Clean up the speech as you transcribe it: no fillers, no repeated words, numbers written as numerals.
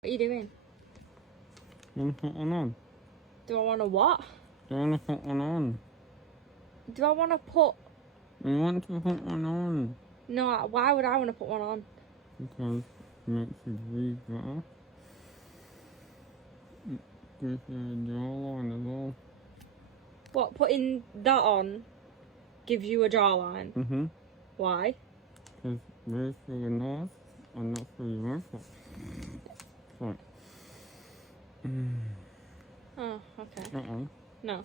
What are you doing? You want to put one on? Do I want to what? Do you want to put one on? Do I want to put... You want to put one on? No, why would I want to put one on? Because it makes you breathe better. It gives you a jawline as well. What, putting that on gives you a jawline? Mm-hmm. Why? Because it breathes through your nose and not through your mouth. Sorry. Oh, okay. Uh-oh. No.